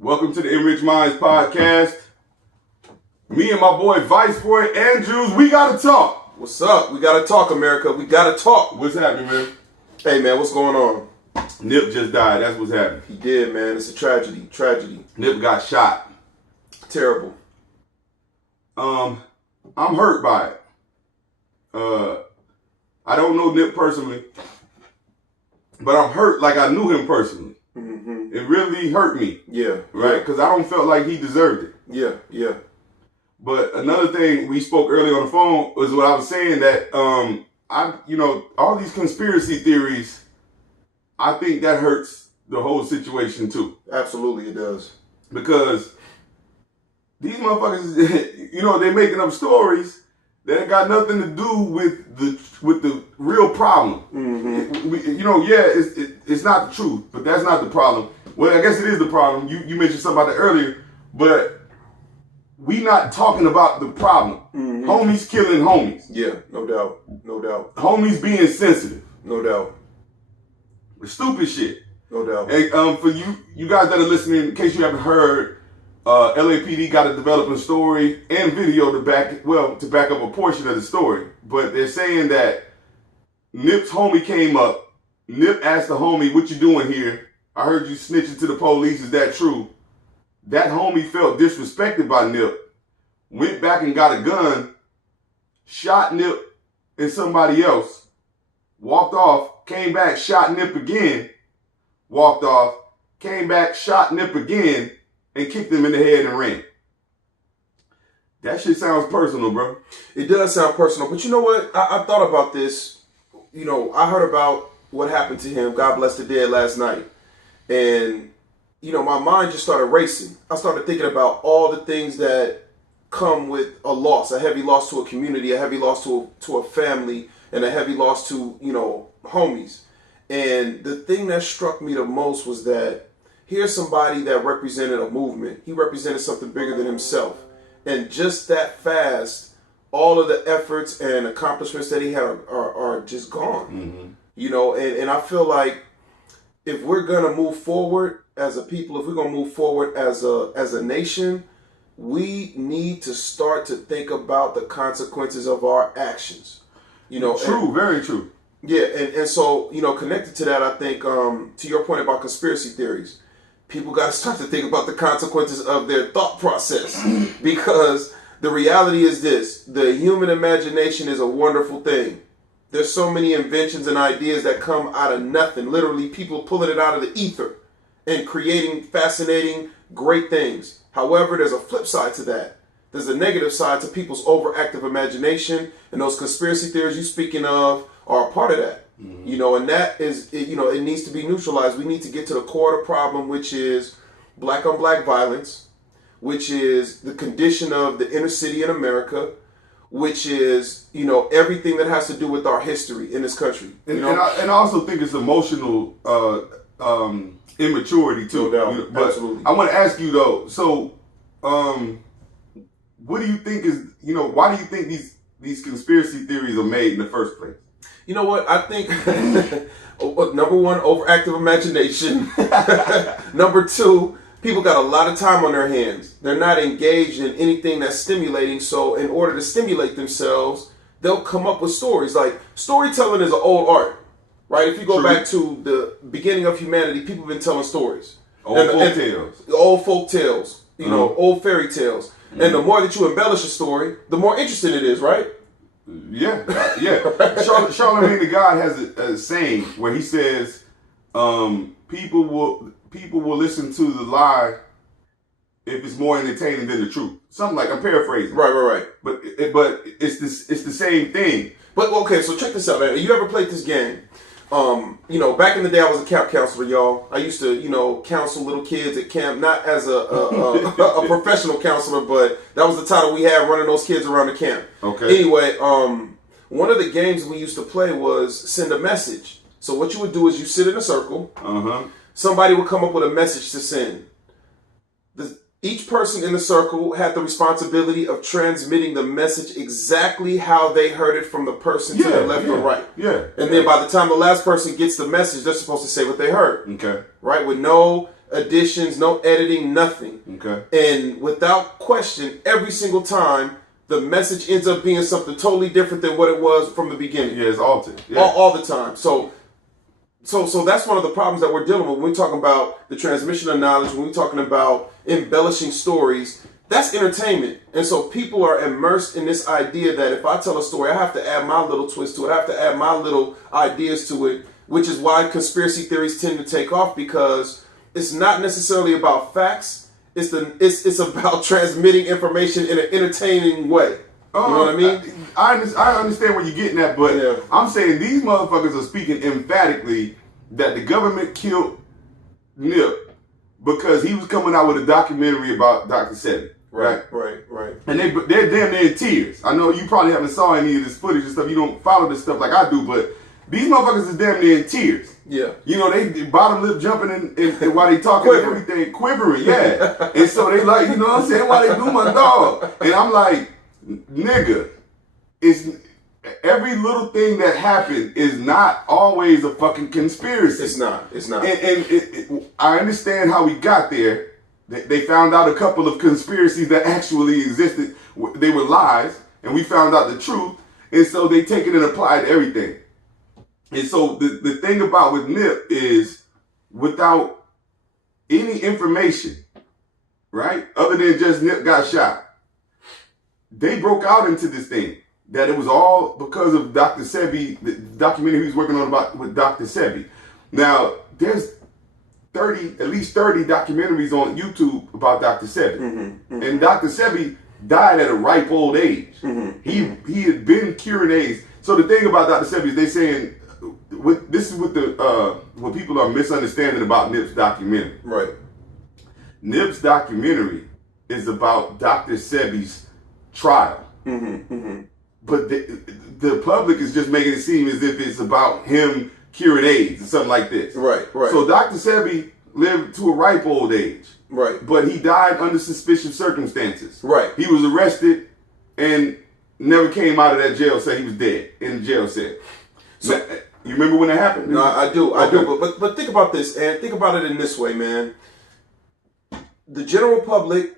Welcome to the Enrich Minds podcast. Me and my boy Viceroy Andrews, we gotta talk. What's up? We gotta talk, America. We gotta talk. What's happening, man? Hey, man, what's going on? Nip just died. That's what's happening. He did, man. It's a tragedy. Tragedy. Nip got shot. Terrible. I'm hurt by it. I don't know Nip personally, but I'm hurt like I knew him personally. Mm-hmm. It really hurt me. Yeah. Right? Because I don't feel like he deserved it. Yeah. But another thing we spoke earlier on the phone was what I was saying that all these conspiracy theories, I think that hurts the whole situation too. Absolutely, it does. Because these motherfuckers, they're making up stories that ain't got nothing to do with the real problem. Mm-hmm. It's not the truth, but that's not the problem. Well, I guess it is the problem. You mentioned something about that earlier, but we not talking about the problem. Mm-hmm. Homies killing homies. Yeah, no doubt. Homies being sensitive. No doubt. Stupid ship. No doubt. And for you guys that are listening, in case you haven't heard, LAPD got to develop a story and video to back up a portion of the story. But they're saying that Nip's homie came up. Nip asked the homie, "What you doing here? I heard you snitching to the police. Is that true?" That homie felt disrespected by Nip, went back and got a gun, shot Nip and somebody else, walked off, came back, shot Nip again, walked off, came back, shot Nip again, and kicked him in the head and ran. That shit sounds personal, bro. It does sound personal, but you know what? I thought about this. I heard about what happened to him, God bless the dead, last night. And, my mind just started racing. I started thinking about all the things that come with a loss, a heavy loss to a community, a heavy loss to a family, and a heavy loss to, homies. And the thing that struck me the most was that here's somebody that represented a movement. He represented something bigger than himself. And just that fast, all of the efforts and accomplishments that he had are just gone. Mm-hmm. And I feel like if we're going to move forward as a people, if we're going to move forward as a nation, we need to start to think about the consequences of our actions. True, very true. Yeah, and so, connected to that, I think, to your point about conspiracy theories, people got to start to think about the consequences of their thought process. Because the reality is this: the human imagination is a wonderful thing. There's so many inventions and ideas that come out of nothing. Literally, people pulling it out of the ether and creating fascinating, great things. However, there's a flip side to that. There's a negative side to people's overactive imagination, and those conspiracy theories you're speaking of are a part of that. Mm-hmm. And that is, it needs to be neutralized. We need to get to the core of the problem, which is black on black violence, which is the condition of the inner city in America, which is, everything that has to do with our history in this country. And I also think it's emotional immaturity too. No doubt. But absolutely. I want to ask you though, so what do you think is, why do you think these conspiracy theories are made in the first place? You know what? I think, number one, overactive imagination. Number two, people got a lot of time on their hands. They're not engaged in anything that's stimulating. So in order to stimulate themselves, they'll come up with stories. Like, storytelling is an old art, right? If you go back to the beginning of humanity, people have been telling stories. Old folk tales. Old folk tales, old fairy tales. Mm-hmm. And the more that you embellish a story, the more interesting it is, right? Yeah. Charlemagne the God has a saying where he says, people will listen to the lie if it's more entertaining than the truth. Something like, I'm paraphrasing. Right. But it's the same thing. But okay, so check this out, man. You ever played this game? Back in the day, I was a camp counselor, y'all. I used to, counsel little kids at camp, not as a professional counselor, but that was the title we had, running those kids around the camp. Okay. Anyway, one of the games we used to play was send a message. So what you would do is you sit in a circle. Somebody would come up with a message to send. Each person in the circle had the responsibility of transmitting the message exactly how they heard it from the person to the left or right. Yeah. And then by the time the last person gets the message, they're supposed to say what they heard. Okay. Right? With no additions, no editing, nothing. Okay. And without question, every single time, the message ends up being something totally different than what it was from the beginning. Yeah, it's altered. Yeah. All the time. So that's one of the problems that we're dealing with when we're talking about the transmission of knowledge, when we're talking about embellishing stories. That's entertainment. And so people are immersed in this idea that if I tell a story, I have to add my little twist to it. I have to add my little ideas to it, which is why conspiracy theories tend to take off, because it's not necessarily about facts. It's about transmitting information in an entertaining way. You know what I mean? I understand where you're getting at, but Yeah. I'm saying these motherfuckers are speaking emphatically that the government killed Nip because he was coming out with a documentary about Dr. Sebi. Right. And they're damn near in tears. I know you probably haven't saw any of this footage and stuff. You don't follow this stuff like I do, but these motherfuckers is damn near in tears. Yeah. You know, they bottom lip jumping and while they talking and everything, quivering, yeah. And so they like, you know what I'm saying, while they do my dog. And I'm like, nigga, it's every little thing that happened is not always a fucking conspiracy. It's not. And I understand how we got there. They found out a couple of conspiracies that actually existed. They were lies, and we found out the truth. And so they take it and apply it to everything. And so the thing about with Nip is, without any information, right, other than just Nip got shot, they broke out into this thing that it was all because of Dr. Sebi, the documentary he was working on with Dr. Sebi. Now, there's at least 30 documentaries on YouTube about Dr. Sebi. And Dr. Sebi died at a ripe old age. He had been curing AIDS. So the thing about Dr. Sebi is they saying, this is what people are misunderstanding about Nip's documentary. Right. Nip's documentary is about Dr. Sebi's trial. But the public is just making it seem as if it's about him curing AIDS or something like this. Right. So Dr. Sebi lived to a ripe old age. Right. But he died under suspicious circumstances. Right. He was arrested and never came out of that jail cell. He was dead in the jail cell. So you remember when that happened? No, I do. Okay. I do. But think about this, and think about it in this way, man. The general public,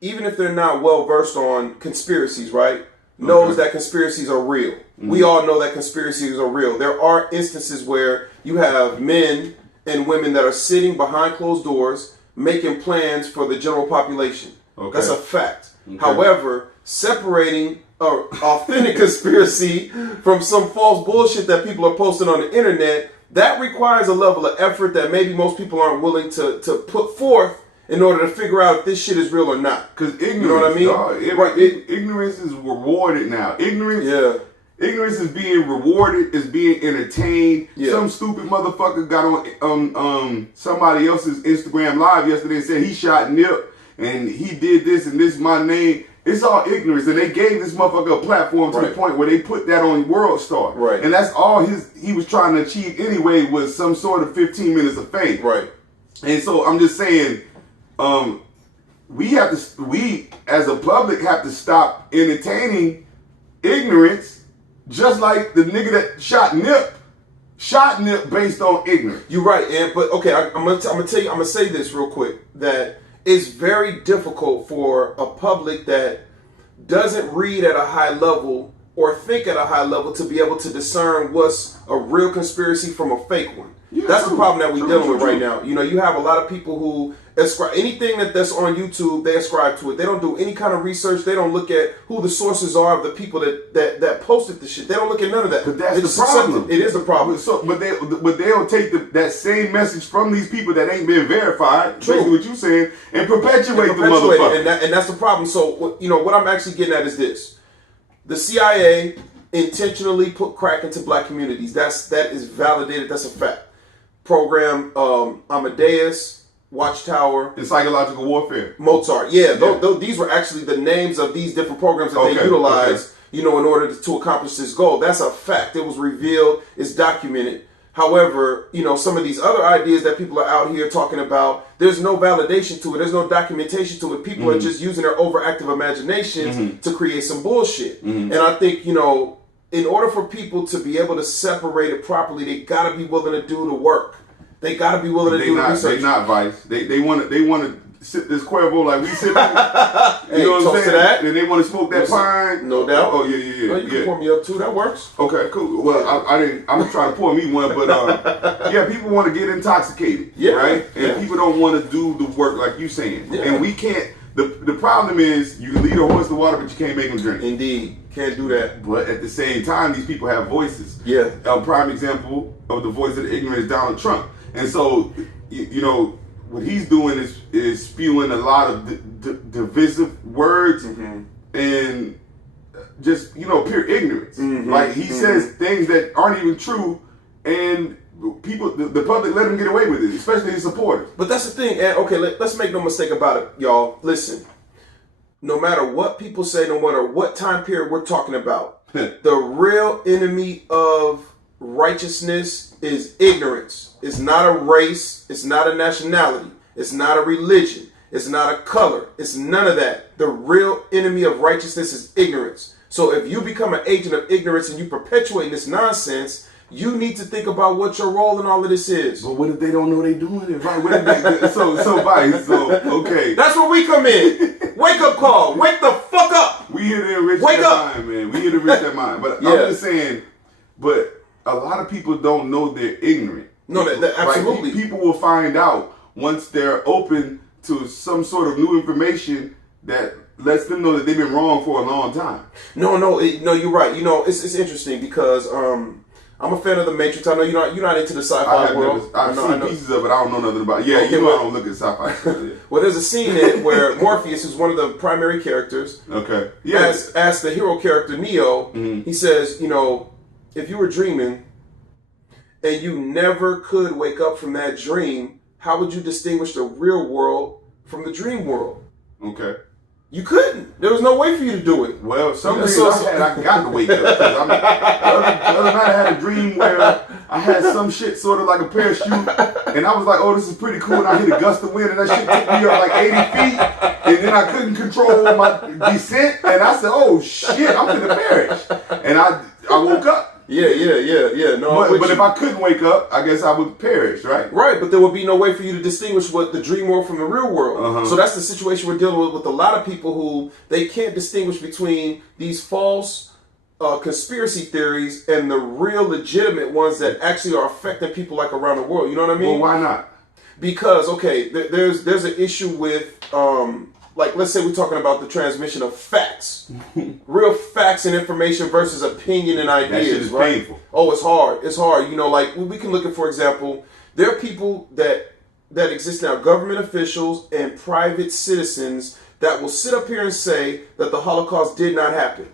even if they're not well versed on conspiracies, right, knows that conspiracies are real. We all know that conspiracies are real. There are instances where you have men and women that are sitting behind closed doors making plans for the general population. Okay. That's a fact. However, separating an authentic conspiracy from some false bullshit that people are posting on the internet, that requires a level of effort that maybe most people aren't willing to put forth in order to figure out if this shit is real or not. Because ignorance, you know what I mean? Ignorance is rewarded now. Ignorance is being rewarded, is being entertained. Yeah. Some stupid motherfucker got on somebody else's Instagram live yesterday and said he shot Nip and he did this and this is my name. It's all ignorance, and they gave this motherfucker a platform to the point where they put that on World Star. Right. And that's all he was trying to achieve anyway, was some sort of 15 minutes of fame. Right. And so I'm just saying, we as a public have to stop entertaining ignorance, just like the nigga that shot Nip based on ignorance. You're right, but okay, I'm gonna say this real quick, that it's very difficult for a public that doesn't read at a high level or think at a high level to be able to discern what's a real conspiracy from a fake one. Yeah, that's the problem that we're dealing with right true. now. You know, you have a lot of people who ascribe anything that's on YouTube, they ascribe to it. They don't do any kind of research. They don't look at who the sources are of the people that posted the shit. They don't look at none of that. But that's the problem. It is the problem. So, but they'll take that same message from these people that ain't been verified, basically what you saying, and perpetuate the motherfucker. And that's the problem. So, you know, what I'm actually getting at is this: the CIA intentionally put crack into black communities. That is validated. That's a fact. Program Amadeus, Watchtower, and psychological warfare. Mozart. These were actually the names of these different programs that they utilized, you know, in order to accomplish this goal. That's a fact. It was revealed. It's documented. However, you know, some of these other ideas that people are out here talking about, there's no validation to it. There's no documentation to it. People are just using their overactive imaginations to create some bullshit. And I think, you know, in order for people to be able to separate it properly, they gotta be willing to do the work. They got to be willing to do the research. They not Vice. They want to sip this Cuervo like we sip. Hey, you know what I'm saying? That. And they want to smoke that pine. No doubt. Oh yeah. No, you can pour me up too. That works. Okay, cool. Well, I didn't. I'm trying to pour me one, but yeah, people want to get intoxicated, right? And people don't want to do the work like you saying. Yeah. And we can't. The problem is you can lead a horse to water, but you can't make them drink. Indeed, can't do that. But at the same time, these people have voices. Yeah. A prime example of the voice of the ignorant is Donald Trump, and so you know. What he's doing is spewing a lot of divisive words and just pure ignorance. Like he says things that aren't even true, and people, the public, let him get away with it, especially his supporters. But that's the thing. And okay, let's make no mistake about it, y'all. Listen, no matter what people say, no matter what time period we're talking about, the real enemy of righteousness is ignorance. It's not a race. It's not a nationality. It's not a religion. It's not a color. It's none of that. The real enemy of righteousness is ignorance. So if you become an agent of ignorance and you perpetuate this nonsense, you need to think about what your role in all of this is. But what if they don't know they're doing it? Right? What if they, okay. That's where we come in. Wake up call. Wake the fuck up. We here to enrich their mind, man. We here to enrich their mind. But I'm just saying, but a lot of people don't know they're ignorant. No, that absolutely. Right? People will find out once they're open to some sort of new information that lets them know that they've been wrong for a long time. No, you're right. It's interesting because I'm a fan of the Matrix. I know you're not into the sci-fi world. I've seen pieces of it. I don't know nothing about it. Yeah, I don't look at sci-fi. Well, there's a scene in where Morpheus, who's one of the primary characters, asks the hero character Neo. He says, if you were dreaming and you never could wake up from that dream, how would you distinguish the real world from the dream world? Okay. You couldn't. There was no way for you to do it. Well, some dreams I got to wake up. The other night I had a dream where I had some shit sort of like a parachute, and I was like, oh, this is pretty cool, and I hit a gust of wind, and that shit took me up like 80 feet, and then I couldn't control my descent, and I said, oh, shit, I'm going to perish. And I woke up. Yeah. No, but if I couldn't wake up, I guess I would perish, right? Right, but there would be no way for you to distinguish what the dream world from the real world. So that's the situation we're dealing with a lot of people who they can't distinguish between these false conspiracy theories and the real legitimate ones that actually are affecting people like around the world. You know what I mean? Well, why not? Because there's an issue with like, let's say we're talking about the transmission of facts, real facts and information versus opinion and ideas. That shit is right? painful. Oh, it's hard. It's hard. Like we can look at, for example, there are people that exist now, government officials and private citizens that will sit up here and say that the Holocaust did not happen.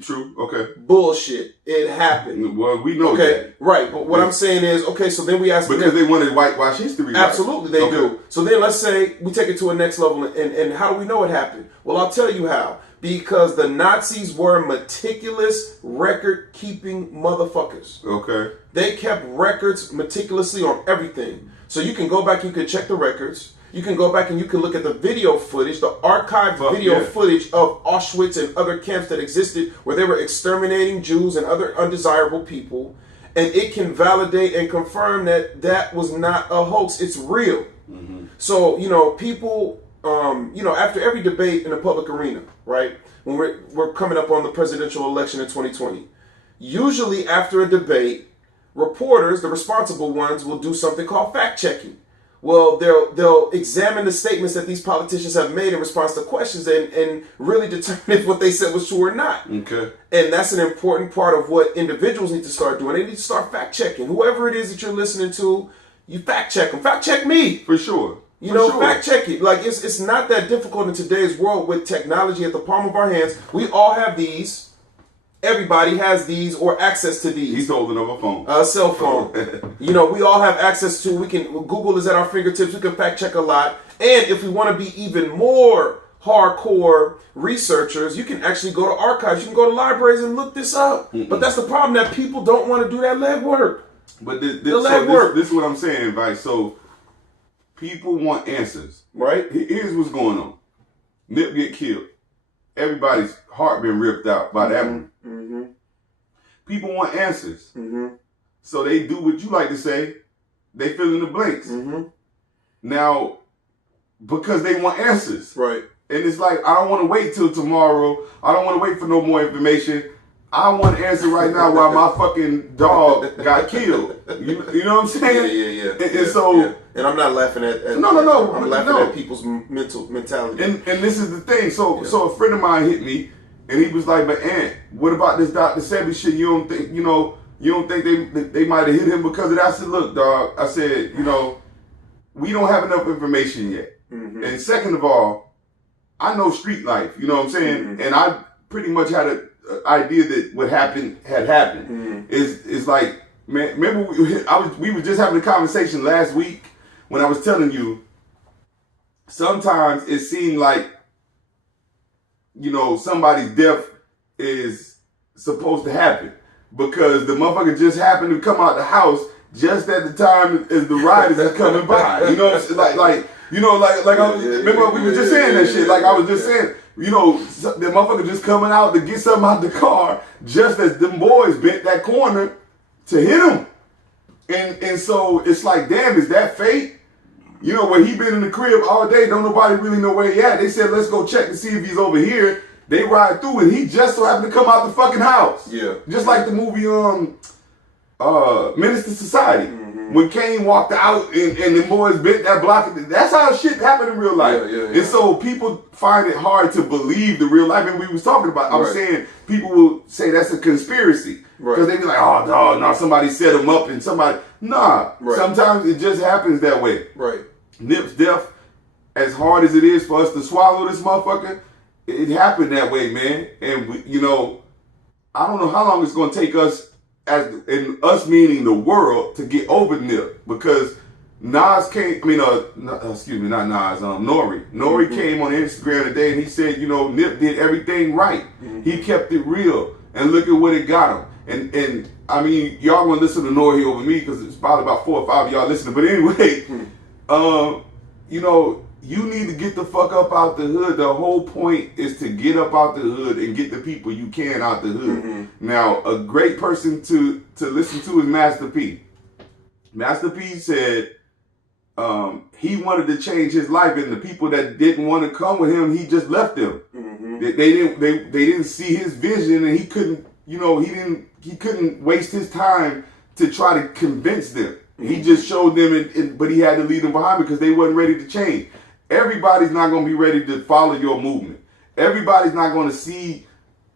True. Okay. Bullshit. It happened. Well, we know that. Right. But what I'm saying is, okay, so then we ask... Because they wanted to whitewash history. Absolutely, they do. So then let's say we take it to a next level, and how do we know it happened? Well, I'll tell you how. Because the Nazis were meticulous record-keeping motherfuckers. Okay. They kept records meticulously on everything. So you can go back, you can check the records. You can go back and you can look at the video footage, the archived video footage of Auschwitz and other camps that existed where they were exterminating Jews and other undesirable people. And it can validate and confirm that that was not a hoax. It's real. So, people, after every debate in the public arena, right, when we're coming up on the presidential election in 2020, usually after a debate, reporters, the responsible ones, will do something called fact-checking. Well, they'll examine the statements that these politicians have made in response to questions and really determine if what they said was true or not. Okay. And that's an important part of what individuals need to start doing. They need to start fact-checking. Whoever it is that you're listening to, you fact-check them. Fact-check me. For sure. Fact-check it. Like, it's not that difficult in today's world with technology at the palm of our hands. We all have these. Everybody has these or access to these. He's holding up a phone. A cell phone. We all have access to, Google is at our fingertips. We can fact check a lot. And if we want to be even more hardcore researchers, you can actually go to archives. You can go to libraries and look this up. But that's the problem, that people don't want to do that legwork. But this is what I'm saying, Vice. So people want answers. Right? Here's what's going on. Nip get killed. Everybody's heart been ripped out by that one. People want answers. So they do what you like to say. they fill in the blanks. Mm-hmm. Now, because they want answers. Right. And it's like, I don't want to wait till tomorrow. I don't want to wait for no more information. I want an answer right now why my fucking dog got killed. You know what I'm saying? Yeah. And so... And I'm not laughing at No. I'm laughing at people's mentality. And this is the thing. So a friend of mine hit me, and he was like, "But Aunt, what about this Dr. Sebi shit? You don't think you don't think they might have hit him because of that?" I said, "Look, dog. I said, we don't have enough information yet. Mm-hmm. And second of all, I know street life. You know what I'm saying? Mm-hmm. And I pretty much had an idea that what happened had happened. Mm-hmm. Is like, man. Remember, we were just having a conversation last week when I was telling you. Sometimes it seemed like, somebody's death is supposed to happen because the motherfucker just happened to come out the house just at the time as the riders are coming by. You know, remember we were just saying that shit. Like I was just saying, the motherfucker just coming out to get something out the car just as them boys bent that corner to hit him. And so it's like, damn, is that fate? Where he been in the crib all day, don't nobody really know where he at. They said, let's go check to see if he's over here. They ride through and he just so happened to come out the fucking house. Yeah. Just like the movie Menace to Society. Mm-hmm. When Kane walked out and the boys bent that block. That's how shit happened in real life. Yeah. And so people find it hard to believe the real life. And we was talking about, I was saying, people will say that's a conspiracy. Because they be like, oh, dog, no, somebody set him up and somebody. Nah. Right. Sometimes it just happens that way. Right. Nip's death, as hard as it is for us to swallow this motherfucker, it happened that way, man. And I don't know how long it's gonna take us, us meaning the world, to get over Nip, because Nori. Nori came on Instagram today and he said, Nip did everything right. Mm-hmm. He kept it real, and look at what it got him. And I mean, y'all gonna listen to Nori over me because it's probably about 4 or 5 of y'all listening. But anyway. You need to get the fuck up out the hood. The whole point is to get up out the hood and get the people you can out the hood. Mm-hmm. Now, a great person to listen to is Master P. Master P said he wanted to change his life, and the people that didn't want to come with him, he just left them. Mm-hmm. They didn't see his vision, and he couldn't. He couldn't waste his time to try to convince them. He just showed them, but he had to leave them behind because they wasn't ready to change. Everybody's not going to be ready to follow your movement. Everybody's not going to see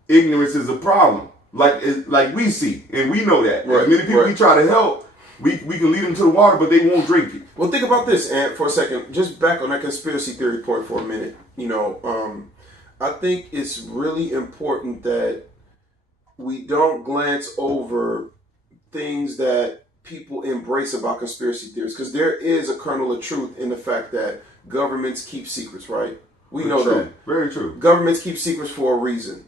ignorance as a problem like we see, and we know that. Right, as many people we try to help, we can lead them to the water, but they won't drink it. Well, think about this, Ant, for a second. Just back on that conspiracy theory point for a minute. I think it's really important that we don't glance over things that people embrace about conspiracy theories, because there is a kernel of truth in the fact that governments keep secrets, right? We know that. Very true. Governments keep secrets for a reason.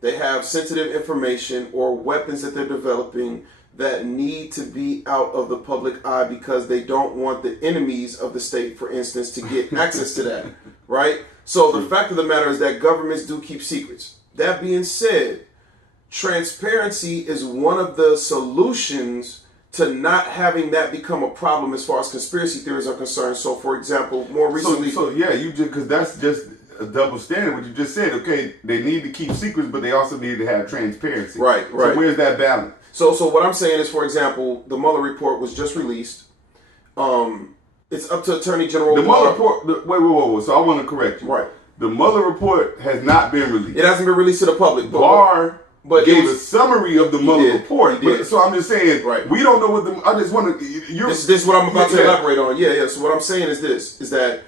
They have sensitive information or weapons that they're developing that need to be out of the public eye because they don't want the enemies of the state, for instance, to get access to that, right? So the fact of the matter is that governments do keep secrets. That being said, transparency is one of the solutions to not having that become a problem as far as conspiracy theories are concerned. So, for example, more recently... because that's just a double standard, what you just said. Okay, they need to keep secrets, but they also need to have transparency. Right. So where's that balance? So what I'm saying is, for example, the Mueller report was just released. It's up to Attorney General... The Mueller report... Wait. So I want to correct you. Right. The Mueller report has not been released. It hasn't been released to the public. But gave a summary of the Mueller report. So I'm just saying, we don't know what I just want to... This is what I'm about to elaborate on. Yeah. So what I'm saying is this, is that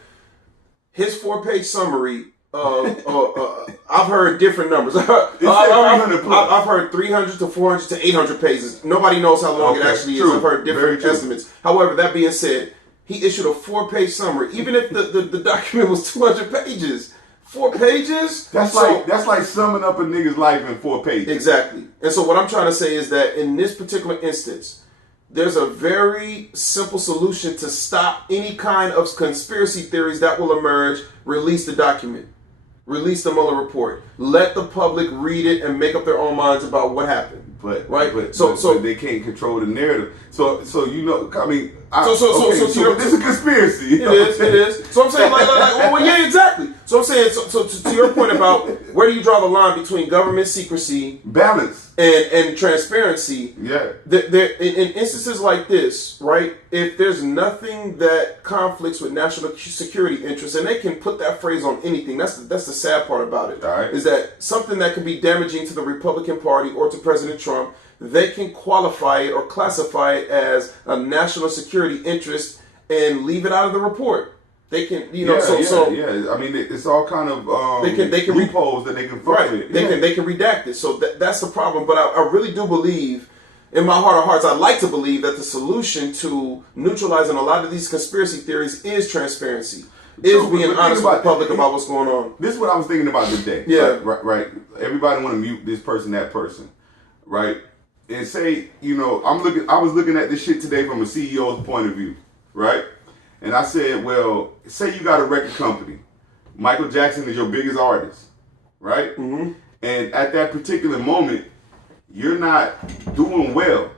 his 4-page summary, I've heard different numbers. I've heard 300 to 400 to 800 pages. Nobody knows how long it actually is. I've heard different estimates. However, that being said, he issued a 4-page summary. Even if the document was 200 pages... 4 pages? That's like summing up a nigga's life in 4 pages. Exactly. And so what I'm trying to say is that in this particular instance, there's a very simple solution to stop any kind of conspiracy theories that will emerge. Release the document. Release the Mueller report. Let the public read it and make up their own minds about what happened. But right? so they can't control the narrative. So you know, I mean, this is a conspiracy. It is. So I'm saying, well, yeah, exactly. So I'm saying, so to your point about where do you draw the line between government secrecy, balance, and transparency? Yeah. There in instances like this, right? If there's nothing that conflicts with national security interests, and they can put that phrase on anything. That's the sad part about it. All right. Is that something that can be damaging to the Republican Party or to President Trump? They can qualify it or classify it as a national security interest and leave it out of the report. They can, you know, I mean, it's all kind of they can loopholes that they can fuck with. They can redact it. So that's the problem. But I really do believe, in my heart of hearts, I'd like to believe that the solution to neutralizing a lot of these conspiracy theories is transparency. Is being honest with the public about what's going on. This is what I was thinking about today. Yeah. Right. Everybody want to mute this person, that person, right? And say, you know, I was looking at this shit today from a CEO's point of view, right? And I said, well, say you got a record company. Michael Jackson is your biggest artist, right? Mm-hmm. And at that particular moment, you're not doing well,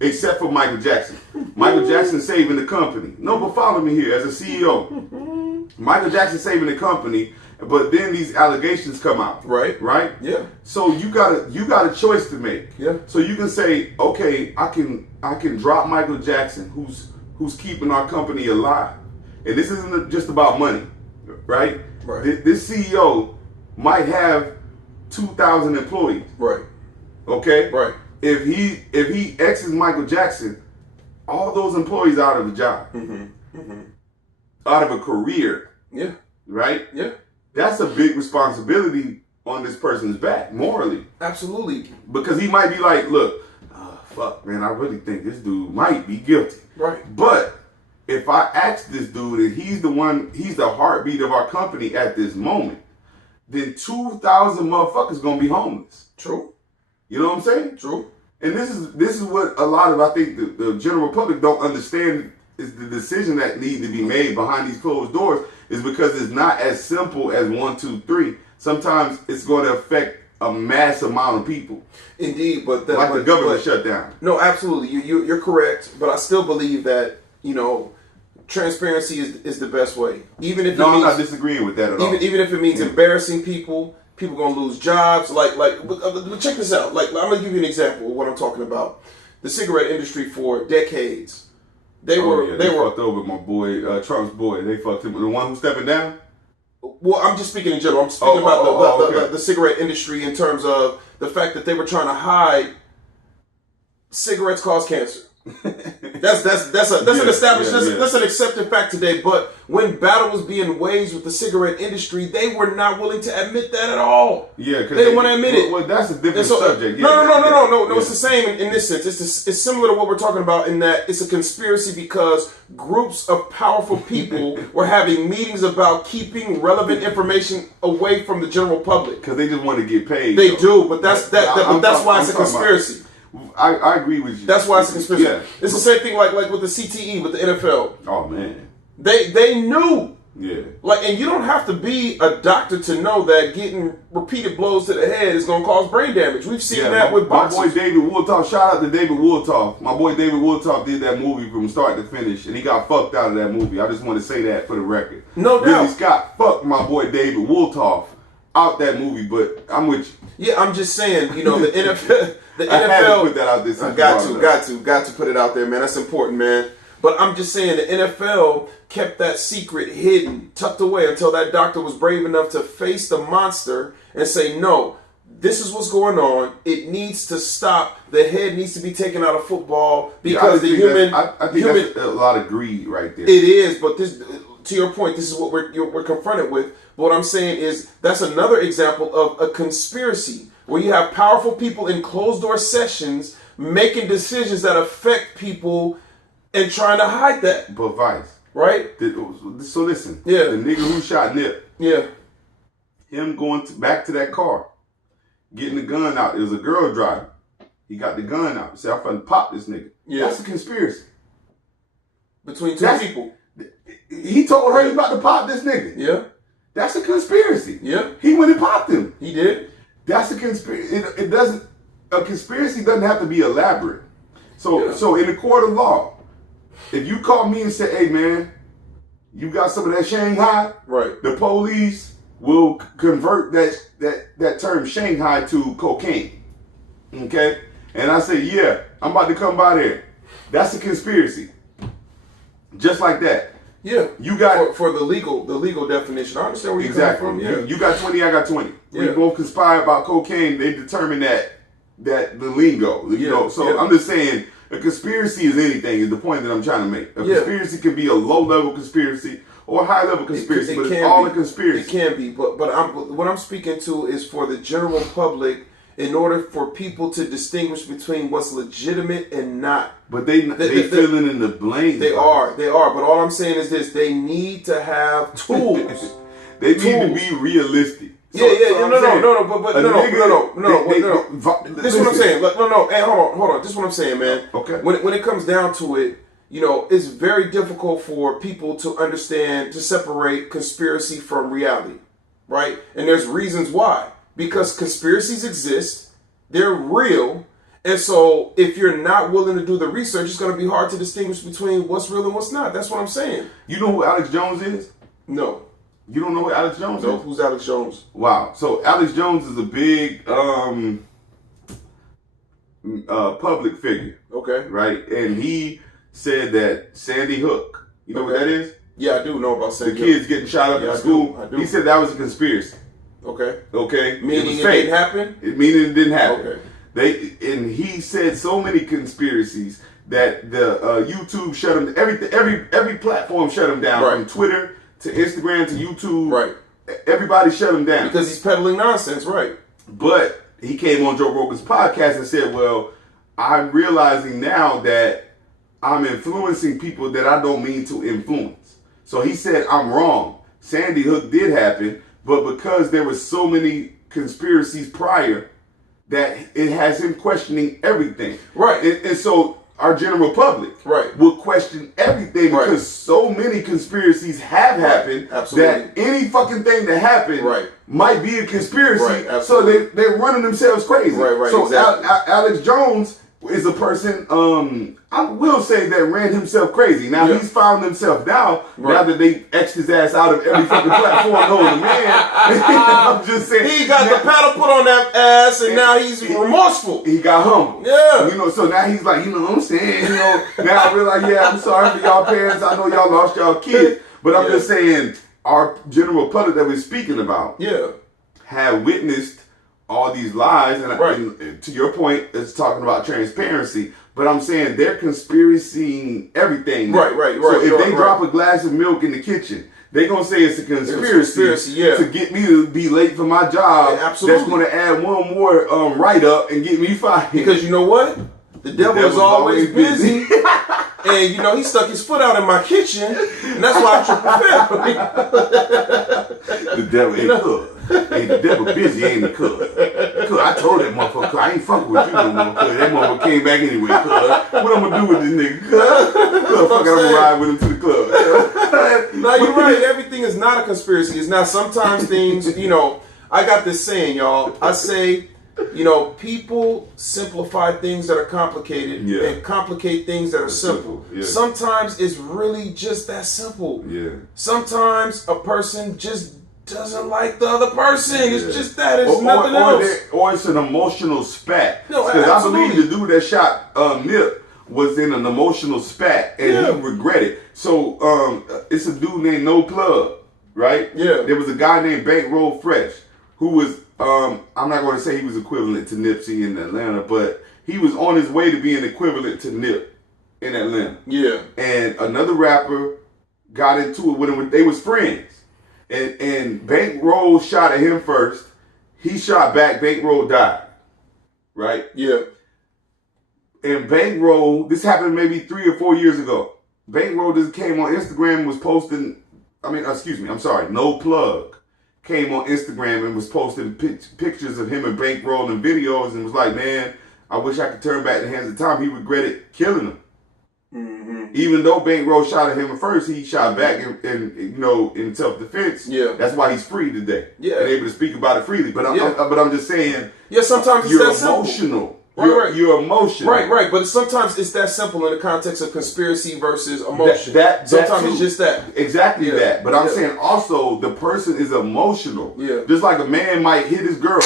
except for Michael Jackson. Michael Jackson saving the company. No, but follow me here as a CEO. Michael Jackson saving the company, but then these allegations come out. Right. Right? Yeah. So you got a choice to make. Yeah. So you can say, okay, I can drop Michael Jackson, who's keeping our company alive. And this isn't just about money, right? Right. This CEO might have 2,000 employees. Right. Okay? Right. If he X's Michael Jackson, all those employees out of a job. Mm-hmm. Mm-hmm. Out of a career. Yeah. Right? Yeah. That's a big responsibility on this person's back, morally. Absolutely. Because he might be like, look, fuck, man, I really think this dude might be guilty. Right. But if I ask this dude and he's the heartbeat of our company at this moment, then 2,000 motherfuckers gonna be homeless. True. You know what I'm saying? True. And this is what a lot of, I think, the general public don't understand is the decision that need to be made behind these closed doors is because it's not as simple as 1, 2, 3. Sometimes it's going to affect a mass amount of people. Indeed, but the government shutdown. No, absolutely, you're correct. But I still believe that, you know, transparency is the best way. Even if I'm not disagreeing with that at all. Even if it means embarrassing people gonna lose jobs. Like check this out. Like, I'm gonna give you an example of what I'm talking about. The cigarette industry for decades. They were fucked over my boy, Trump's boy. They fucked him. The one who's stepping down? Well, I'm just speaking in general. I'm speaking about the cigarette industry in terms of the fact that they were trying to hide cigarettes cause cancer. That's an established, that's an accepted fact today. But when battle was being waged with the cigarette industry, they were not willing to admit that at all. Yeah, they didn't want to admit it. Well, that's a different subject. No. It's the same in this sense. It's similar to what we're talking about in that it's a conspiracy because groups of powerful people were having meetings about keeping relevant information away from the general public because they just want to get paid. They do, but that's why it's a conspiracy. I agree with you. That's why it's a conspiracy. Yeah. It's the same thing like with the CTE, with the NFL. Oh man. They knew. Yeah. Like, and you don't have to be a doctor to know that getting repeated blows to the head is going to cause brain damage. We've seen that with boxers. My boy David Wooltoff, shout out to David Wooltoff. My boy David Wooltoff did that movie from start to finish, and he got fucked out of that movie. I just want to say that for the record. No doubt. Billy Scott fucked my boy David Wooltoff out that movie, but I'm with you. Yeah, I'm just saying, you know, the NFL... The NFL, I had to put that out there. Got to put it out there, man. That's important, man. But I'm just saying the NFL kept that secret hidden, tucked away until that doctor was brave enough to face the monster and say, no, this is what's going on. It needs to stop. The head needs to be taken out of football because the human... I think that's a lot of greed right there. It is, but this, to your point, this is what we're confronted with. But what I'm saying is that's another example of a conspiracy where you have powerful people in closed-door sessions making decisions that affect people and trying to hide that. But Vice. Right? So listen. Yeah. The nigga who shot Nip. Yeah. Him going back to that car, getting the gun out. It was a girl driving. He got the gun out. He said, I'm finna pop this nigga. Yeah. That's a conspiracy. Between two people. He told her he about to pop this nigga. Yeah. That's a conspiracy. Yeah. He went and popped him. He did. That's a conspiracy. It doesn't. a conspiracy doesn't have to be elaborate. So in the court of law, if you call me and say, hey man, you got some of that Shanghai, right? The police will convert that term Shanghai to cocaine. Okay? And I say, yeah, I'm about to come by there. That's a conspiracy. Just like that. Yeah. You got for the legal definition. I understand where you're exactly. coming from. Yeah. You got 20, I got 20. Yeah. We both conspire about cocaine. They determine that the lingo. You know. So I'm just saying a conspiracy is anything is the point that I'm trying to make. A conspiracy can be a low level conspiracy or a high level conspiracy, but it's all a conspiracy. It can be, but what I'm speaking to is for the general public, in order for people to distinguish between what's legitimate and not. But they filling in the blanks. They are. But all I'm saying is this: they need to have tools. They need to be realistic. No. This is what I'm saying. No. Hey, hold on. This is what I'm saying, man. Okay. When it comes down to it, you know, it's very difficult for people to understand, to separate conspiracy from reality, right? And there's reasons why. Because conspiracies exist, they're real, and so if you're not willing to do the research, it's going to be hard to distinguish between what's real and what's not. That's what I'm saying. You know who Alex Jones is? No. You don't know who Alex Jones No, is? who's Alex Jones? Wow. So Alex Jones is a big public figure. Okay. Right? And he said that Sandy Hook, you know what that is? Yeah, I do know about Sandy Hook. The kids getting shot up in school. I do. He said that was a conspiracy. Okay. it Meaning didn't happen? Meaning it didn't happen. Okay. And he said so many conspiracies that the YouTube shut him. Every platform shut him down, from Twitter to Instagram to YouTube. Right. Everybody shut him down because he's peddling nonsense. Right. But he came on Joe Rogan's podcast and said, "Well, I'm realizing now that I'm influencing people that I don't mean to influence." So he said, "I'm wrong. Sandy Hook did happen." But because there were so many conspiracies prior, that it has him questioning everything. Right. And so our general public will question everything because so many conspiracies have happened that any fucking thing that happened might be a conspiracy. So they're running themselves crazy. So exactly. Alex Jones is a person, I will say, that ran himself crazy. Now he's found himself now that they X'd his ass out of every fucking platform known to man. I'm just saying. He got the paddle put on that ass and now he's remorseful. He got humble. Yeah. You know, so now he's like, you know what I'm saying? You know, now I realize, I'm sorry for y'all parents. I know y'all lost y'all kids. But I'm just saying, our general public that we're speaking about have witnessed all these lies, and to your point, it's talking about transparency. But I'm saying they're conspiracying everything. Right. So if they drop a glass of milk in the kitchen, they're going to say it's a conspiracy to get me to be late for my job. Absolutely. That's going to add one more write-up and get me fired. Because you know what? The devil is always busy. And, you know, he stuck his foot out in my kitchen, and that's why I tripped. The devil ain't cook. Hey, the devil busy, ain't the cook. I told that motherfucker, I ain't fucking with you no more, cuz. That motherfucker came back anyway, cuz. What I'm gonna do with this nigga, cuz? Fuck, I'm gonna ride with him to the club. No, you're right. Everything is not a conspiracy. It's not. Sometimes things, you know, I got this saying, y'all. I say, you know, people simplify things that are complicated and complicate things that are simple. Sometimes it's really just that simple. Sometimes a person just doesn't like the other person. It's just that. It's nothing else. Or it's an emotional spat. Because I believe the dude that shot Nip was in an emotional spat and he regretted. So it's a dude named No Plug, right? There was a guy named Bankroll Fresh who was, I'm not going to say he was equivalent to Nipsey in Atlanta, but he was on his way to being equivalent to Nip in Atlanta. And another rapper got into it with him. They was friends. And Bankroll shot at him first. He shot back. Bankroll died. Right? And Bankroll, this happened maybe 3 or 4 years ago. Bankroll just came on Instagram and was posting, No Plug came on Instagram and was posting pictures of him and Bankroll and videos and was like, man, I wish I could turn back the hands of time. He regretted killing him. Even though Bankroll shot at him at first, he shot back and you know, in self-defense. That's why he's free today. And able to speak about it freely. But I'm just saying, sometimes you're it's that emotional. Simple. You're emotional. Right. But sometimes it's that simple in the context of conspiracy versus emotion. Sometimes it's just that. Exactly that. But I'm saying also the person is emotional. Yeah. Just like a man might hit his girl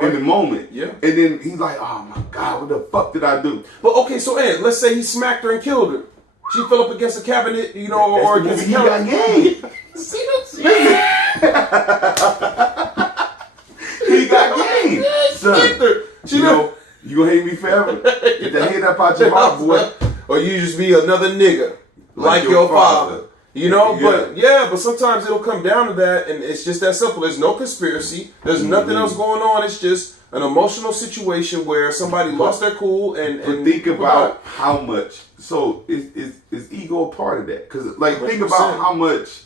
in the moment. Yeah. And then he's like, oh my God, what the fuck did I do? But okay, so let's say he smacked her and killed her. She fell up against a cabinet, or against a got game. See what He got game. Son, you gonna hate me forever? Get that hate up out your heart, boy. Or you just be another nigga like your father. But sometimes it'll come down to that, and it's just that simple. There's no conspiracy. There's nothing else going on. It's just an emotional situation where somebody lost their cool and think about how much. So is ego a part of that? Because think about how much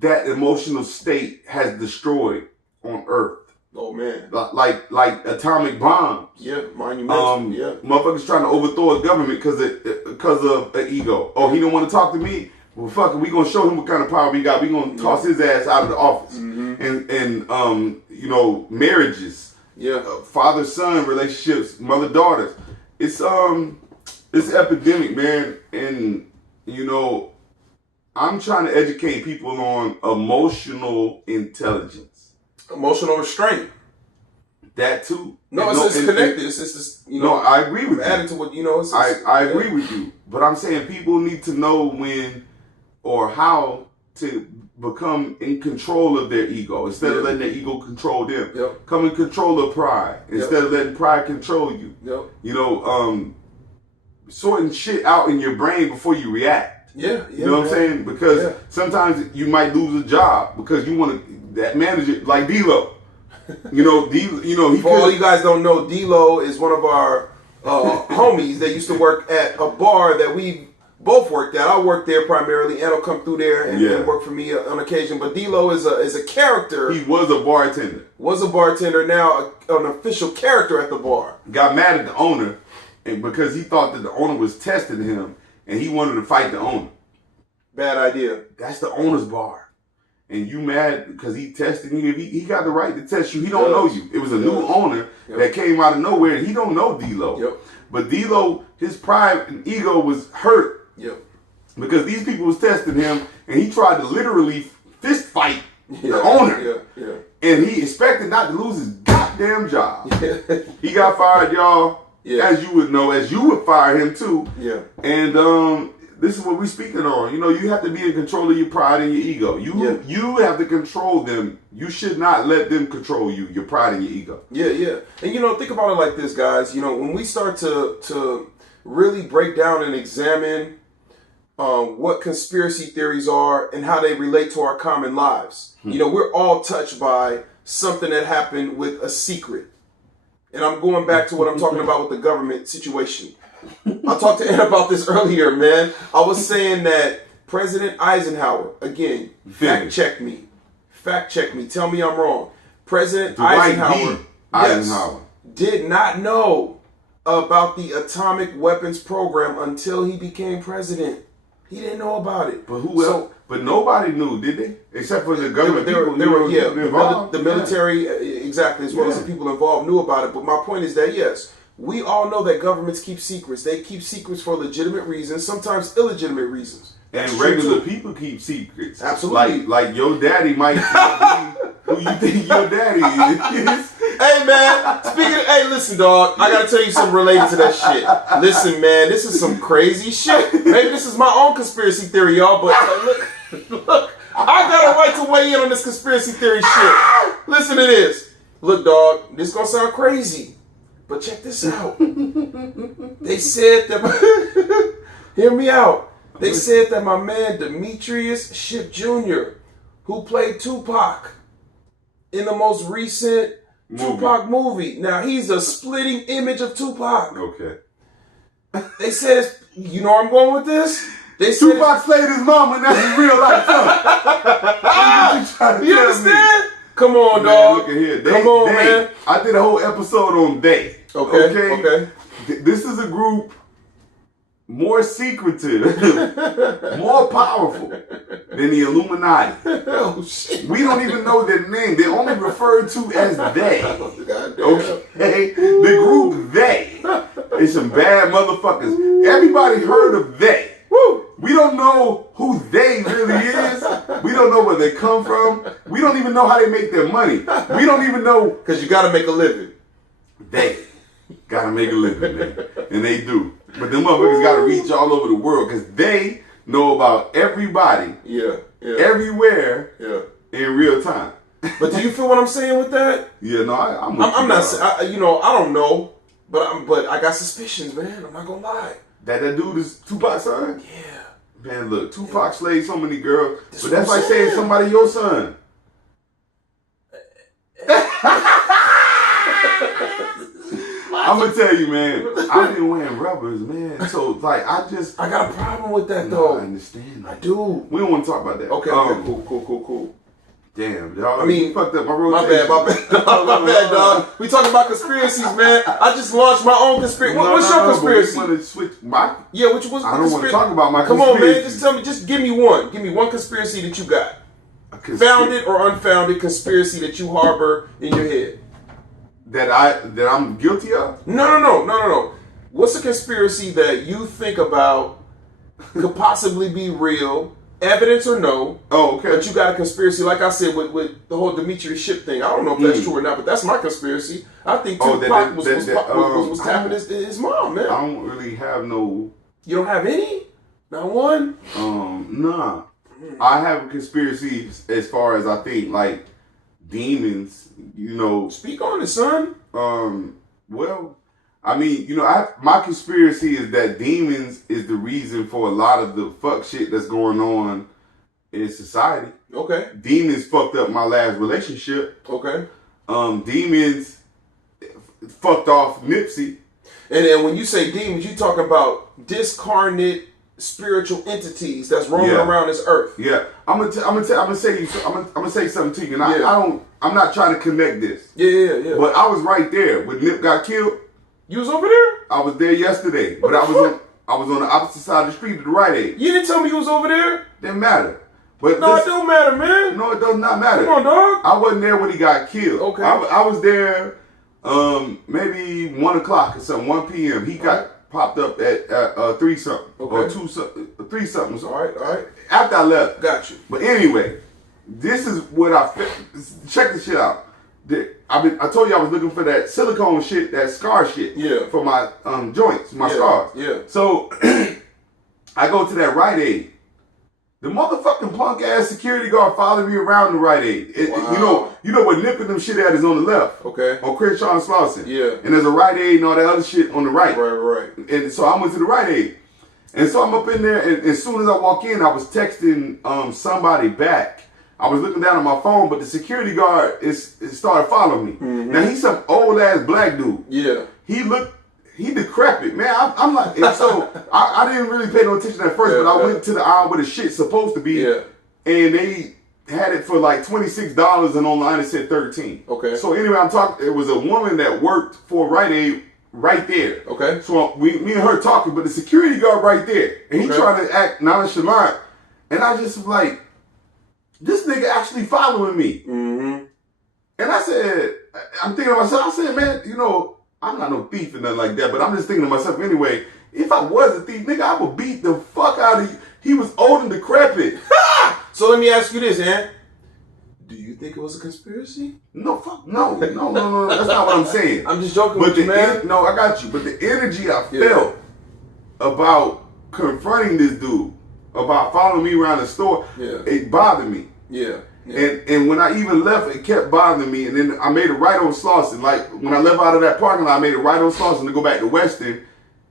that emotional state has destroyed on Earth. Oh man, like atomic bombs. Yeah, monumental. Motherfuckers trying to overthrow a government because of an ego. Oh, he don't want to talk to me. Well, fuck it, we gonna show him what kind of power we got. We gonna toss his ass out of the office. And marriages. Yeah, father-son relationships, mother-daughters. It's epidemic, man. And I'm trying to educate people on emotional intelligence, emotional restraint. That too. No, it's connected. It's just No, I agree with you. Adding to what I agree with you, but I'm saying people need to know when or how to become in control of their ego instead of letting their ego control them. Yep. Come in control of pride instead of letting pride control you. Yep. Sorting shit out in your brain before you react. Yeah. You know what I'm saying? Because sometimes you might lose a job because you want to that manager like D-Lo. For all you guys don't know, D-Lo is one of our homies that used to work at a bar that we both worked at. I worked there primarily, and will come through there and work for me on occasion. But D-Lo is a character. He was a bartender. Now an official character at the bar. Got mad at the owner, and because he thought that the owner was testing him, and he wanted to fight the owner. Bad idea. That's the owner's bar. And you mad because he tested you. He got the right to test you. He don't know you. It was a new owner that came out of nowhere, and he don't know D-Lo. Yep. But D-Lo, his pride and ego was hurt. Yep. Because these people was testing him, and he tried to literally fist fight the owner. Yeah. And he expected not to lose his goddamn job. He got fired, y'all. Yeah. As you would know, as you would fire him too. Yeah. And this is what we're speaking on. You have to be in control of your pride and your ego. You have to control them. You should not let them control you, your pride and your ego. Yeah. And think about it like this, guys. When we start to really break down and examine what conspiracy theories are and how they relate to our common lives. We're all touched by something that happened with a secret. And I'm going back to what I'm talking about with the government situation. I talked to Ed about this earlier, man. I was saying that President Eisenhower, again, fact check me. Tell me I'm wrong. President Eisenhower did not know about the atomic weapons program until he became president. He didn't know about it. But who else? But nobody knew, did they? Except for the government people. The military, exactly, as well as the people involved knew about it. But my point is that, yes, we all know that governments keep secrets. They keep secrets for legitimate reasons, sometimes illegitimate reasons. And regular people keep secrets. Absolutely. Like your daddy might be who you think your daddy is. Hey, man. Listen, dog. I got to tell you something related to that shit. Listen, man. This is some crazy shit. Maybe this is my own conspiracy theory, y'all. But look. I got a right to weigh in on this conspiracy theory shit. Listen to this. Look, dog. This going to sound crazy. But check this out. They said that... Hear me out. They said that my man Demetrius Shipp Jr., who played Tupac in the most recent Tupac movie. Now, he's a splitting image of Tupac. Okay. They said, you know where I'm going with this? They said Tupac slayed his mama, and that's real life stuff. You understand? Come on, man, dog. Look at here. Come on, man. I did a whole episode on Day. Okay. This is a group more secretive, more powerful than the Illuminati. Oh shit. We don't even know their name. They're only referred to as they. Okay? The group they. It's some bad motherfuckers. Everybody heard of they. Woo. We don't know who they really is. We don't know where they come from. We don't even know how they make their money. We don't even know. Because you got to make a living. They gotta make a living, man. And they do. But them motherfuckers gotta reach all over the world because they know about everybody, everywhere, in real time. But do you feel what I'm saying with that? Yeah, no, I'm not saying, I don't know, but I got suspicions, man. I'm not gonna lie. That dude is Tupac's son? Yeah. Man, look, Tupac slayed so many girls, but that's like saying somebody your son. I'm gonna tell you, man, I've been wearing rubbers, man. So, like, I got a problem with that, though. I understand. I do. We don't want to talk about that. Okay, cool. Damn, y'all. I mean, fucked up my My rotation. bad, dog. We talking about conspiracies, man. I just launched my own conspiracy. What's your conspiracy? Want to switch my? Yeah, which was? I don't want to talk about my Come conspiracy. on, man. Just tell me. Just give me one. Give me one conspiracy that you got. Founded or unfounded conspiracy that you harbor in your head. That I'm guilty of? No. What's a conspiracy that you think about could possibly be real, evidence or no? Oh, okay. But you got a conspiracy, like I said, with the whole Demetrius ship thing. I don't know if that's true or not, but that's my conspiracy. I think Tupac was tapping his mom, man. I don't really have no. You don't have any? Not one? Nah. I have a conspiracy as far as I think, like, demons, you know. Speak on it, son. Well, I mean, you know, my conspiracy is that demons is the reason for a lot of the fuck shit that's going on in society. Okay. Demons fucked up my last relationship. Okay. Demons fucked off Nipsey. And then when you say demons, you talking about discarnate spiritual entities that's roaming around this earth. Yeah, I'm gonna say something to you, and I'm not trying to connect this. Yeah. But I was right there when Nip got killed. You was over there? I was there yesterday, but I was on the opposite side of the street of the Rite Aid. You didn't tell me you was over there. Didn't matter. But no, it don't matter, man. No, it does not matter. Come on, dog. I wasn't there when he got killed. Okay. I was there, maybe 1 o'clock or something, 1 p.m. He got popped up at 3 something or 2 something, 3 something. So all right. After I left. Got you. But anyway, this is what I check this shit out. I told you I was looking for that silicone shit, that scar shit. Yeah. For my joints, my scars. Yeah. So I go to that Rite Aid. The motherfucking punk ass security guard followed me around the Rite Aid. Wow. You know what nipping them shit at is on the left. Okay. On Crenshaw and Slauson. Yeah. And there's a Rite Aid and all that other shit on the right. Right. And so I went to the Rite Aid. And so I'm up in there, and as soon as I walk in, I was texting somebody back. I was looking down at my phone, but the security guard started following me. Mm-hmm. Now, he's some old-ass black dude. Yeah. He decrepit, man. I'm like, and so I didn't really pay no attention at first, but I went to the aisle where the shit's supposed to be, and they had it for like $26, and online it said $13. Okay. So anyway, it was a woman that worked for Rite Aid right there. Okay. So me and her talking, but the security guard right there, and he trying to act nonchalant, and I just was like, this nigga actually following me. Mm-hmm. And I said, I'm thinking to myself, I said, man, you know, I'm not no thief or nothing like that, but I'm just thinking to myself anyway, if I was a thief, nigga, I would beat the fuck out of you. He was old and decrepit. So let me ask you this, Ant. Do you think it was a conspiracy? No, fuck, no. That's not what I'm saying. I'm just joking with you, man. No, I got you. But the energy I felt about confronting this dude, about following me around the store, it bothered me. Yeah. And when I even left, it kept bothering me. And then I made a right on Slauson. Like, when I left out of that parking lot, I made a right on Slauson to go back to Western,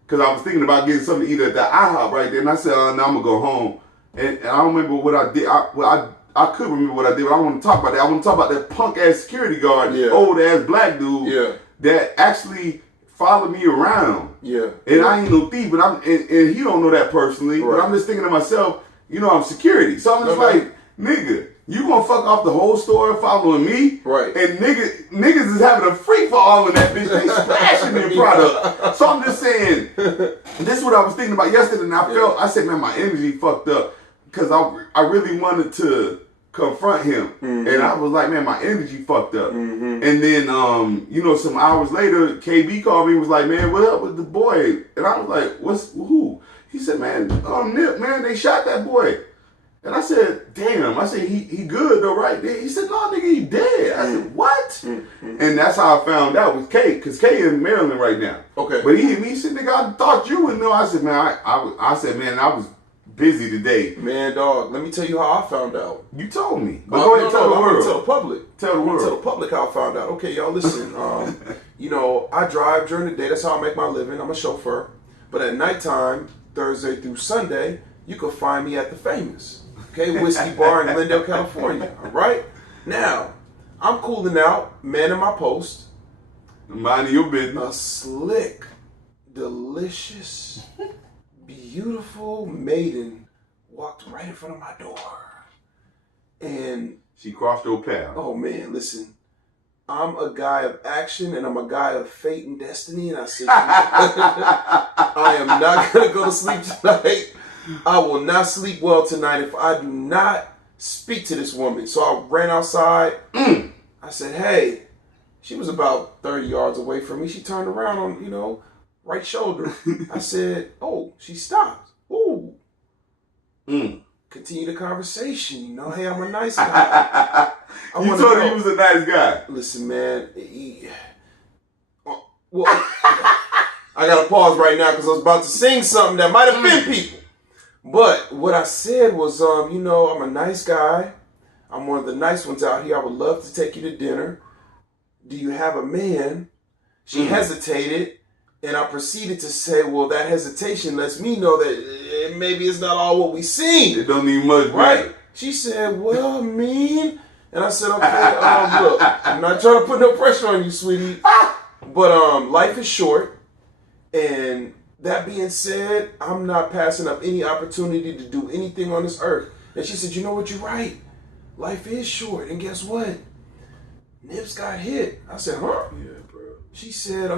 because I was thinking about getting something to eat at that IHOP right there. And I said, no, I'm going to go home. And I don't remember what I did. I could remember what I did, but I don't want to talk about that. I want to talk about that punk-ass security guard, old-ass black dude that actually followed me around. Yeah. And I ain't no thief, but and he don't know that personally. Right. But I'm just thinking to myself, you know, I'm security. So I'm just like, nigga, you gonna fuck off the whole store following me? Right. And niggas is having a free for all in that bitch. They splashing their product. So I'm just saying, this is what I was thinking about yesterday, and I said, man, my energy fucked up. because I really wanted to confront him, and I was like, man, my energy fucked up. And then some hours later, KB called me and was like, man, what up with the boy? And I was like, who? He said, man, Nip, man, they shot that boy. And I said, damn. I said, he good though, right? He said, no, nigga, he dead. I said, what? And that's how I found out with K, because K in Maryland right now. Okay. But he said, nigga, I thought you would know. I said, man, I said, man, I was busy today. Man, dog, let me tell you how I found out. You told me. But go ahead, tell the world. I'm gonna tell the public. Tell the world. Tell the public how I found out. Okay, y'all, listen. I drive during the day. That's how I make my living. I'm a chauffeur. But at nighttime, Thursday through Sunday, you can find me at the Famous. Okay, whiskey bar in Glendale, California. All right? Now, I'm cooling out, man in my post. Minding your business. A slick, delicious, beautiful maiden walked right in front of my door. And she crossed your path. Oh man, listen. I'm a guy of action and I'm a guy of fate and destiny. And I said, I am not going to go to sleep tonight. I will not sleep well tonight if I do not speak to this woman. So I ran outside. I said, hey, she was about 30 yards away from me. She turned around on, right shoulder. I said, oh, she stopped. Ooh. Continue the conversation. Hey, I'm a nice guy. You told her he was a nice guy. Listen, man. I got to pause right now because I was about to sing something that might offend people. But what I said was, I'm a nice guy. I'm one of the nice ones out here. I would love to take you to dinner. Do you have a man? She hesitated, and I proceeded to say, well, that hesitation lets me know that maybe it's not all what we seen. It don't need much, right? She said, well, I mean, and I said, okay, look, I'm not trying to put no pressure on you, sweetie, but life is short, and that being said, I'm not passing up any opportunity to do anything on this earth. And she said, you know what, you're right. Life is short. And guess what? Nips got hit. I said, huh? Yeah, bro. She said,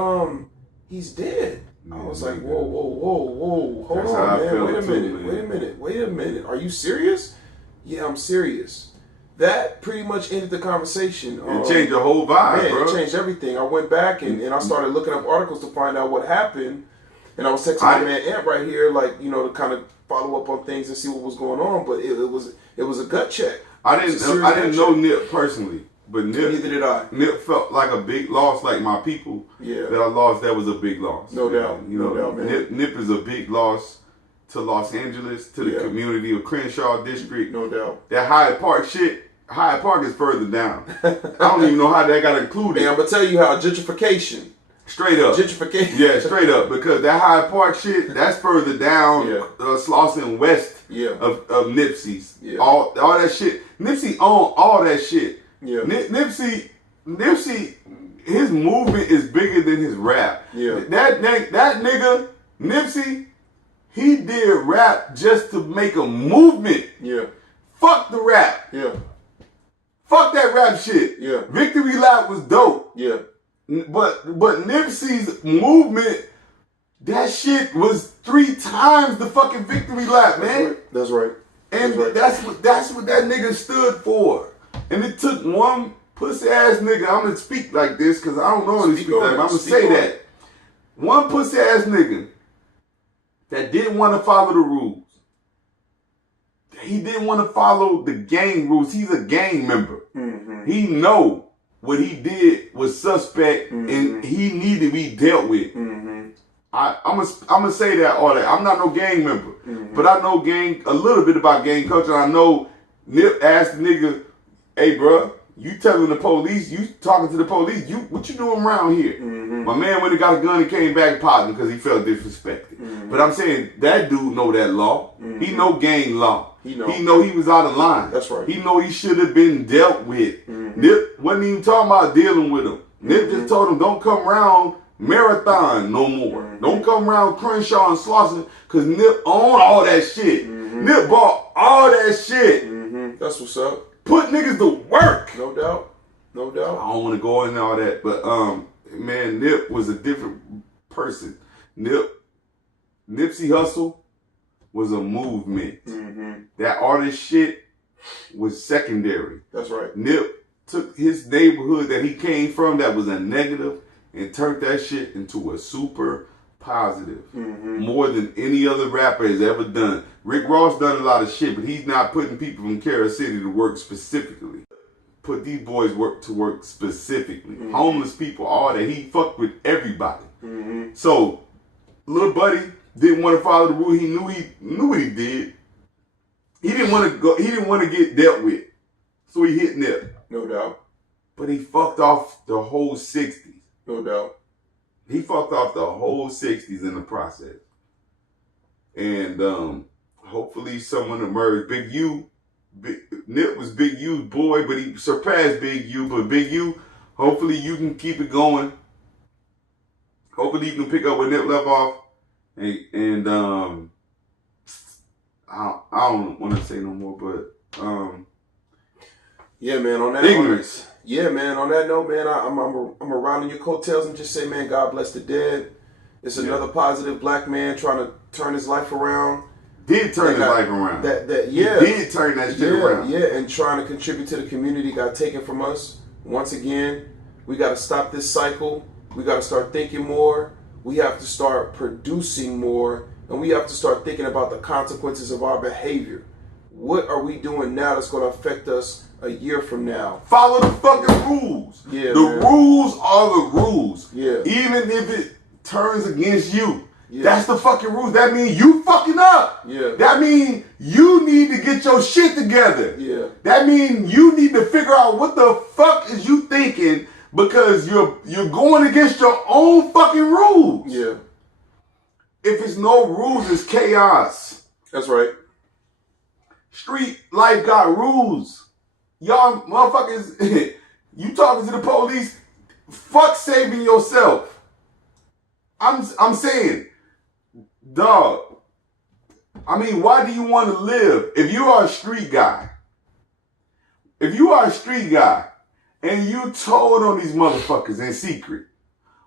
he's dead. I was like, whoa. Hold That's on, man. Wait a minute. Are you serious? Yeah, I'm serious. That pretty much ended the conversation. It changed the whole vibe, bro. It changed everything. I went back and I started looking up articles to find out what happened. And I was texting my man Ant right here, to kind of follow up on things and see what was going on. But it was a gut check. I didn't know Nip personally, but neither did I. Nip felt like a big loss, like my people. Yeah. That I lost. That was a big loss. No doubt. No doubt, man. Nip is a big loss to Los Angeles, to the community of Crenshaw District. No doubt. That Hyde Park shit. Hyde Park is further down. I don't even know how that got included. And I'm gonna tell you how gentrification. Straight up. Gentrification. Yeah, straight up. Because that Hyde Park shit, that's further down Slauson West of Nipsey's. Yeah. All that shit. Nipsey owned all that shit. Yeah. Nipsey, his movement is bigger than his rap. Yeah. That nigga, Nipsey, he did rap just to make a movement. Yeah. Fuck the rap. Yeah. Fuck that rap shit. Yeah. Victory Lap was dope. Yeah. But Nipsey's movement, that shit was 3 times the fucking Victory Lap, man. That's right. And that's what that nigga stood for. And it took one pussy ass nigga. I'm gonna speak like this because I don't know how to speak like that. I'm gonna say that. One pussy ass nigga that didn't want to follow the rules. He didn't want to follow the gang rules. He's a gang member. Mm-hmm. He know what he did was suspect, and he needed to be dealt with. Mm-hmm. I'm gonna say that all that. I'm not no gang member, but I know a little bit about gang culture. I know Nip asked the nigga, "Hey, bro, you telling the police? You talking to the police? What you doing around here?" Mm-hmm. My man went and got a gun and came back popping because he felt disrespected. Mm-hmm. But I'm saying that dude know that law. Mm-hmm. He know gang law. He know he was out of line. That's right. He know he should have been dealt with. Mm-hmm. Nip wasn't even talking about dealing with him. Nip just told him, don't come around Marathon no more. Mm-hmm. Don't come around Crenshaw and Slauson because Nip owned all that shit. Mm-hmm. Nip bought all that shit. Mm-hmm. That's what's up. Put niggas to work. No doubt. No doubt. I don't want to go into all that, but man, Nip was a different person. Nipsey Hussle, was a movement. Mm-hmm. That artist shit was secondary. That's right. Nip took his neighborhood that he came from that was a negative and turned that shit into a super positive. Mm-hmm. More than any other rapper has ever done. Rick Ross done a lot of shit, but he's not putting people from Carol City to work specifically. Put these boys to work specifically. Mm-hmm. Homeless people, all that. He fucked with everybody. Mm-hmm. So, little buddy didn't want to follow the rule. He knew what he did. He didn't want to go. He didn't want to get dealt with. So he hit Nip. No doubt. But he fucked off the whole 60s. No doubt. He fucked off the whole 60s in the process. And hopefully someone emerged. Nip was Big U's boy, but he surpassed Big U. But Big U, hopefully you can keep it going. Hopefully you can pick up where Nip left off. And I don't want to say no more, but yeah, man. On that ignorance. Yeah, man. On that note, man, I'm around in your coattails and just say, man, God bless the dead. It's another positive black man trying to turn his life around. Did turn his life around. Yeah. He did turn that shit around. Yeah, and trying to contribute to the community got taken from us. Once again, we got to stop this cycle. We got to start thinking more. We have to start producing more. And we have to start thinking about the consequences of our behavior. What are we doing now that's going to affect us a year from now? Follow the fucking rules. Yeah, the rules are the rules. Yeah. Even if it turns against you. Yeah. That's the fucking rules. That means you fucking up. Yeah. That means you need to get your shit together. Yeah. That means you need to figure out what the fuck is you thinking because you're going against your own fucking rules. Yeah. If it's no rules, it's chaos. That's right. Street life got rules. Y'all motherfuckers, you talking to the police, fuck saving yourself. I'm saying, dog, I mean, why do you want to live? If you are a street guy, and you told on these motherfuckers in secret,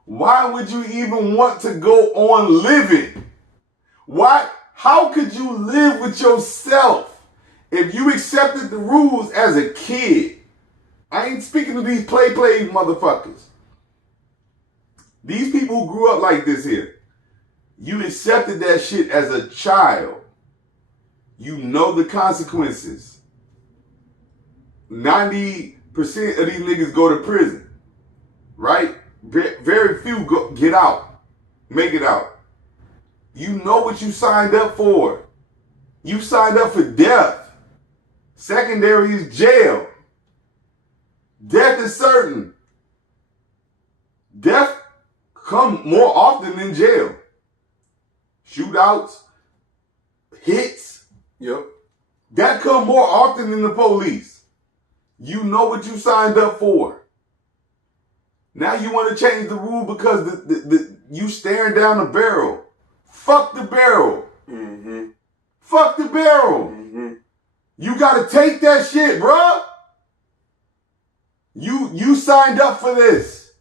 why would you even want to go on living? How could you live with yourself if you accepted the rules as a kid? I ain't speaking to these play motherfuckers. These people who grew up like this here, you accepted that shit as a child. You know the consequences. 90% of these niggas go to prison, right? Very few get out, make it out. You know what you signed up for. You signed up for death. Secondary is jail. Death is certain. Death come more often than jail. Shootouts, hits. Yep. That come more often than the police. You know what you signed up for. Now you want to change the rule because you staring down the barrel. Fuck the barrel. Mm-hmm. Fuck the barrel. Mm-hmm. You gotta take that shit, bruh. You signed up for this.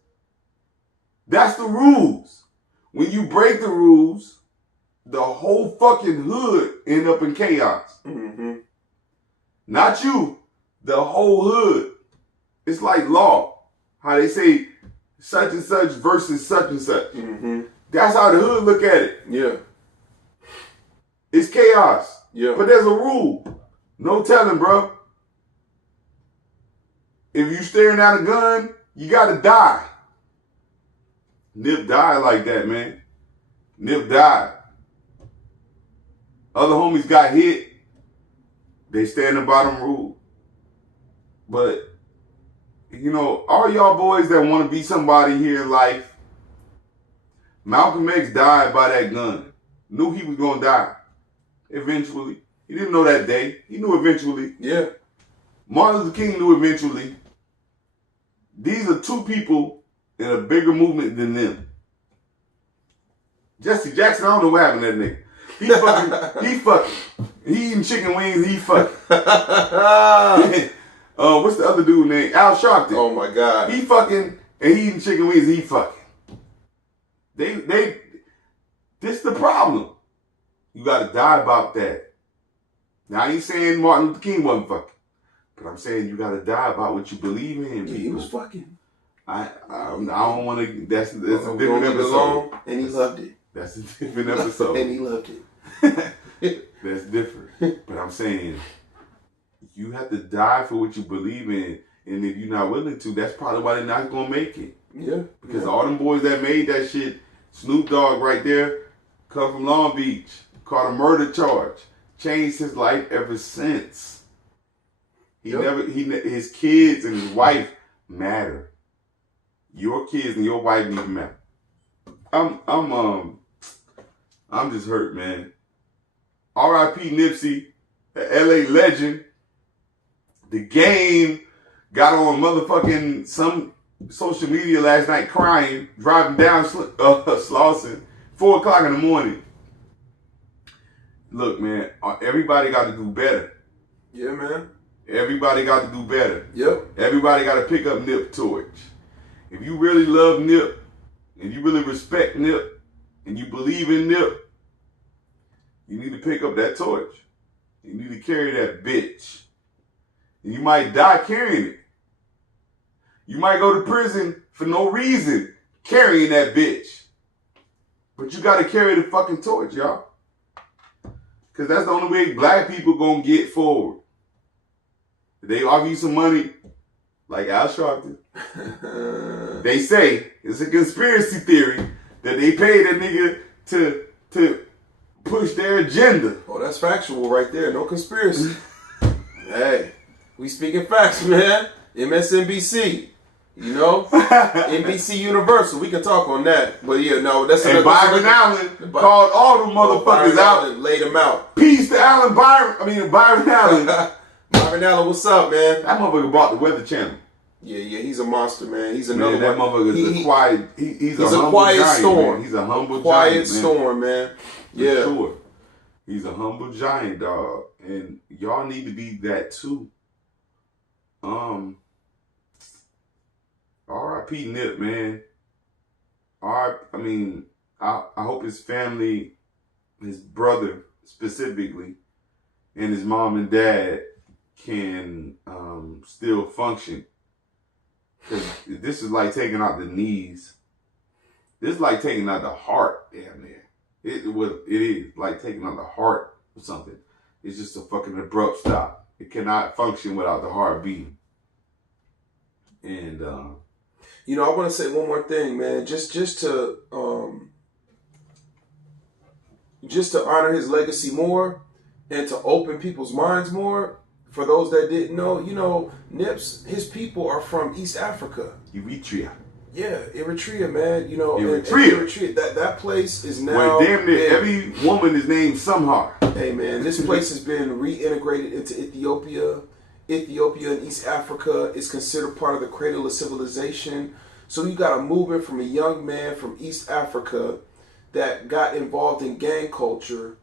That's the rules. When you break the rules, the whole fucking hood end up in chaos. Mm-hmm. Not you, the whole hood. It's like law. How they say such and such versus such and such. Mm-hmm. That's how the hood look at it. Yeah. It's chaos. Yeah. But there's a rule. No telling, bro. If you staring at a gun, you gotta die. Nip died like that, man. Nip died. Other homies got hit. They stand by them rule. But, you know, all y'all boys that want to be somebody here in life, Malcolm X died by that gun. Knew he was going to die. Eventually. He didn't know that day. He knew eventually. Yeah. Martin Luther King knew eventually. These are two people in a bigger movement than them. Jesse Jackson, I don't know what happened to that nigga. He fucking. He eating chicken wings, he fucking. What's the other dude name? Al Sharpton. Oh my God. He fucking, and he eating chicken wings, he fucking. This the problem. You got to die about that. Now, I ain't saying Martin Luther King wasn't fucking. But I'm saying you got to die about what you believe in. Yeah, he was fucking. I don't want to. That's a different episode. And he loved it. That's a different episode. And he loved it. That's different. But I'm saying you have to die for what you believe in. And if you're not willing to, that's probably why they're not going to make it. Yeah. Because all them boys that made that shit, Snoop Dogg right there, come from Long Beach, caught a murder charge, changed his life ever since. His kids and his wife matter. Your kids and your wife need to matter. I'm just hurt, man. R.I.P. Nipsey, the L.A. legend. The Game got on motherfucking some social media last night crying, driving down Slauson, 4 o'clock in the morning. Look, man, everybody got to do better. Yeah, man. Everybody got to do better. Yep. Everybody got to pick up Nip torch. If you really love Nip, and you really respect Nip, and you believe in Nip, you need to pick up that torch. You need to carry that bitch. And you might die carrying it. You might go to prison for no reason carrying that bitch. But you got to carry the fucking torch, y'all. Because that's the only way black people going to get forward. If they offer you some money, like Al Sharpton, they say, it's a conspiracy theory, that they paid a nigga to push their agenda. Oh, that's factual right there. No conspiracy. Hey, we speaking facts, man. MSNBC. You know? NBC Universal. We can talk on that. But yeah, no, that's and Byron Allen called all the motherfuckers out. And laid them out. Peace to Byron Allen. Byron Allen, what's up, man? That motherfucker bought the Weather Channel. Yeah, he's a monster, man. He's another that one. Motherfucker is a quiet. He's a humble quiet giant, storm. Man. He's a humble quiet giant, storm, man. Yeah, for sure. He's a humble giant, dog, and y'all need to be that too. R.I.P. Nip, man. I hope his family, his brother specifically, and his mom and dad can still function. Because this is like taking out the knees. This is like taking out the heart, damn near. It is like taking out the heart or something. It's just a fucking abrupt stop. It cannot function without the heart beating. And you know, I want to say one more thing, man. Just to honor his legacy more and to open people's minds more. For those that didn't know, you know, his people are from East Africa. Eritrea. Yeah, Eritrea, man. You know, Eritrea. That place is now. Well, damn near every woman is named somehow. Hey, man, this place has been reintegrated into Ethiopia. Ethiopia and East Africa is considered part of the cradle of civilization. So you got a movement from a young man from East Africa that got involved in gang culture,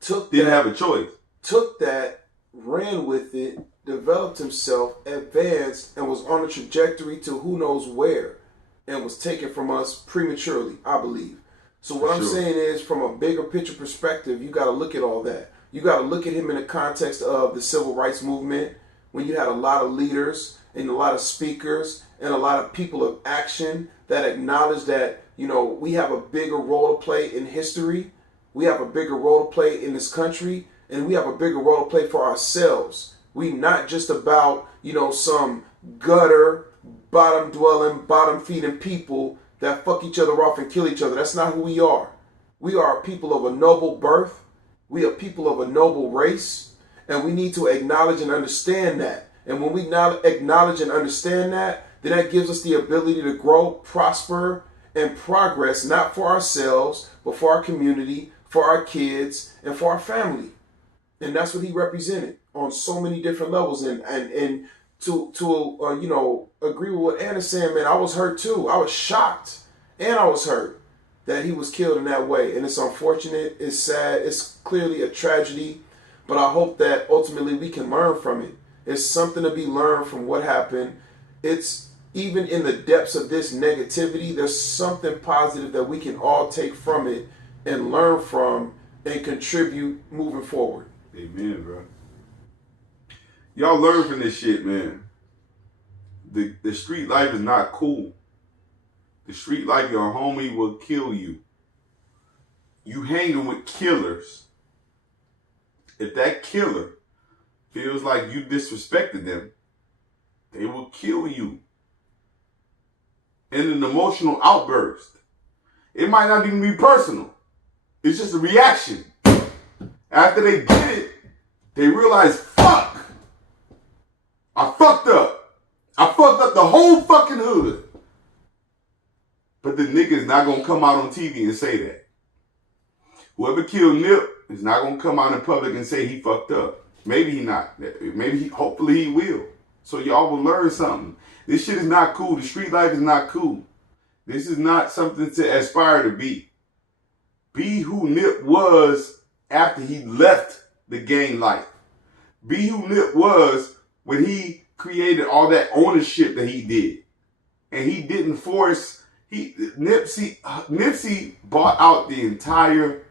Didn't have a choice. Took that, ran with it, developed himself, advanced, and was on a trajectory to who knows where, and was taken from us prematurely, I believe. So what I'm saying is, from a bigger picture perspective, you got to look at all that. You got to look at him in the context of the civil rights movement, when you had a lot of leaders and a lot of speakers and a lot of people of action that acknowledge that, you know, we have a bigger role to play in history. We have a bigger role to play in this country, and we have a bigger role to play for ourselves. We not just about, you know, some gutter, bottom dwelling, bottom feeding people that fuck each other off and kill each other. That's not who we are. We are people of a noble birth. We are people of a noble race, and we need to acknowledge and understand that. And when we now acknowledge and understand that, then that gives us the ability to grow, prosper, and progress, not for ourselves, but for our community, for our kids, and for our family. And that's what he represented on so many different levels. And to you know, agree with what Anna's saying, man, I was hurt too. I was shocked, and I was hurt that he was killed in that way. And it's unfortunate, it's sad, it's clearly a tragedy, but I hope that ultimately we can learn from it. It's something to be learned from what happened. It's even in the depths of this negativity, there's something positive that we can all take from it and learn from and contribute moving forward. Amen, bro. Y'all learn from this shit, man. The street life is not cool. The street life, your homie will kill you. You hanging with killers. If that killer feels like you disrespected them, they will kill you in an emotional outburst. It might not even be personal. It's just a reaction. After they did it, they realize, fuck, I fucked up. I fucked up the whole fucking hood. But the nigga is not going to come out on TV and say that. Whoever killed Nip is not going to come out in public and say he fucked up. Maybe he not. Hopefully he will. So y'all will learn something. This shit is not cool. The street life is not cool. This is not something to aspire to be. Be who Nip was after he left the gang life. Be who Nip was when he created all that ownership that he did. And he didn't force, Nipsey bought out the entire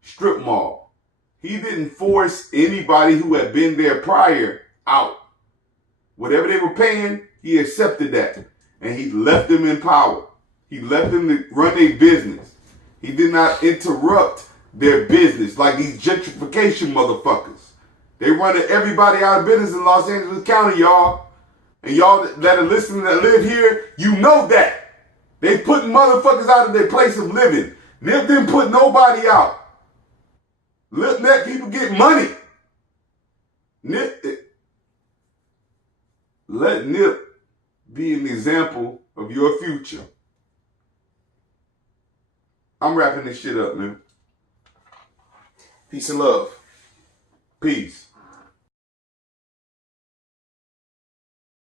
strip mall. He didn't force anybody who had been there prior out. Whatever they were paying, he accepted that. And he left them in power. He left them to run their business. He did not interrupt their business like these gentrification motherfuckers. They running everybody out of business in Los Angeles County, y'all. And y'all that are listening that live here, you know that. They putting motherfuckers out of their place of living. Nip didn't put nobody out. Let people get money. Let Nip be an example of your future. I'm wrapping this shit up, man. Peace and love. Peace.